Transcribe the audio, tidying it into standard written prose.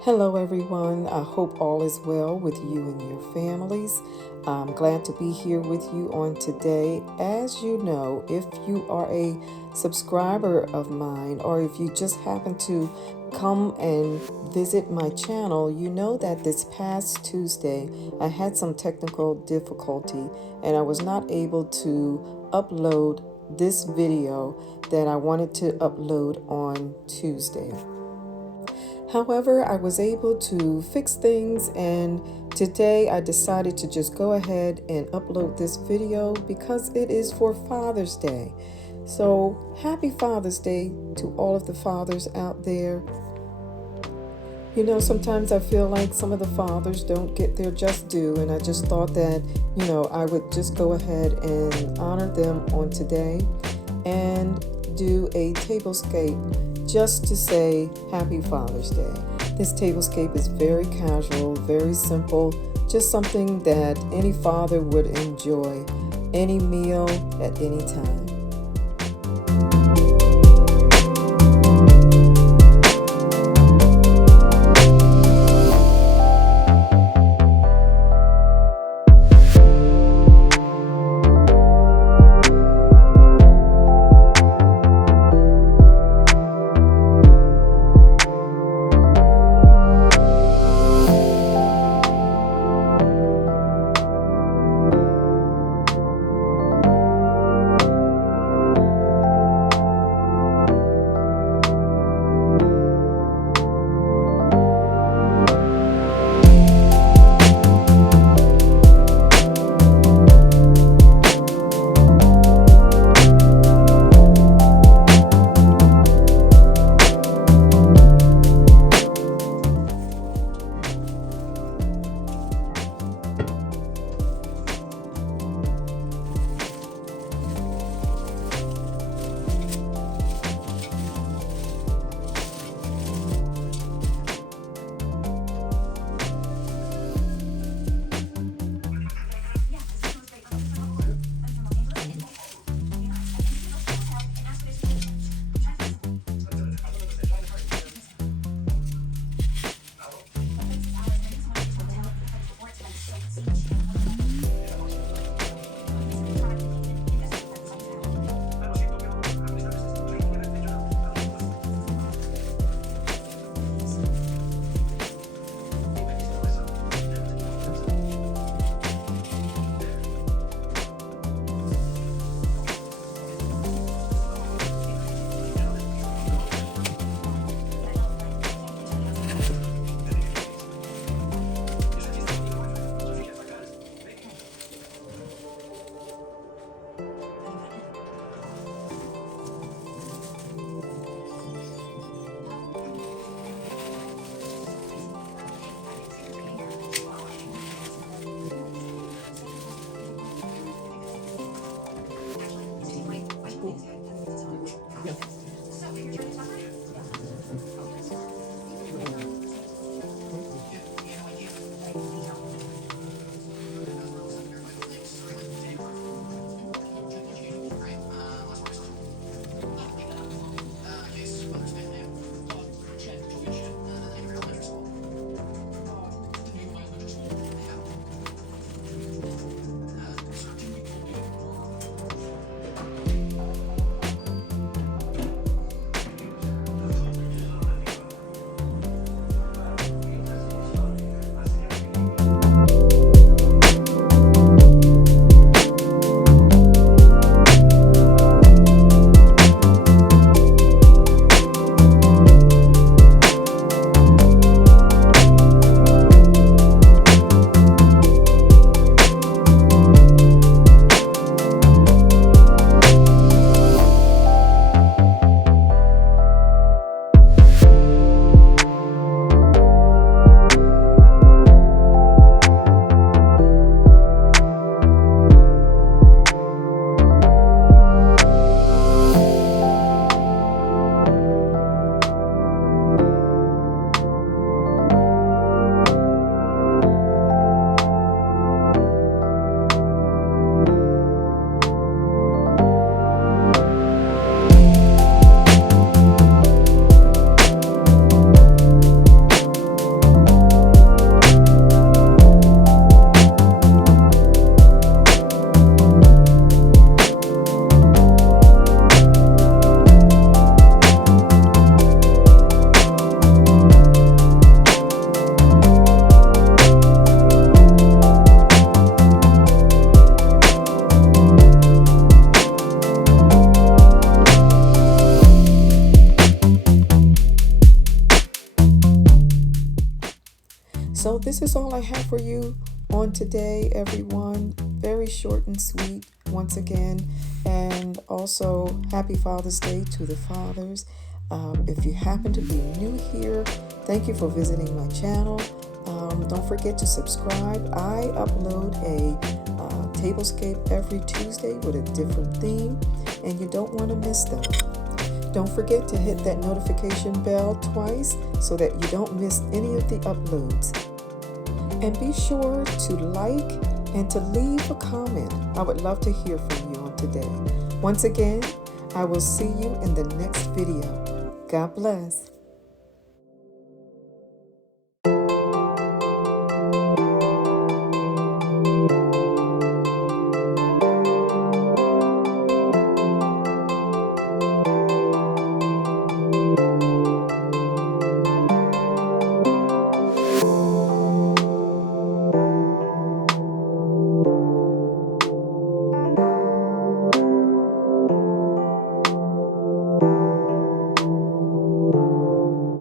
Hello, everyone. I hope all is well with you and your families. I'm glad to be here with you on today. As you know, if you are a subscriber of mine or if you just happen to come and visit my channel, you know that this past Tuesday I had some technical difficulty and I was not able to upload this video that I wanted to upload on Tuesday. However, I was able to fix things, and today I decided to just go ahead and upload this video because it is for Father's Day. So, happy Father's Day to all of the fathers out there. You know, sometimes I feel like some of the fathers don't get their just due, and I just thought that, I would just go ahead and honor them on today and do a tablescape just to say Happy Father's Day. This tablescape is very casual, very simple, just something that any father would enjoy any meal at any time. So this is all I have for you on today, everyone. Very short and sweet once again. And also, happy Father's Day to the fathers. If you happen to be new here, thank you for visiting my channel. Don't forget to subscribe. I upload a Tablescape every Tuesday with a different theme, and you don't want to miss them. Don't forget to hit that notification bell twice so that you don't miss any of the uploads. And be sure to like and to leave a comment. I would love to hear from you on today. Once again, I will see you in the next video. God bless.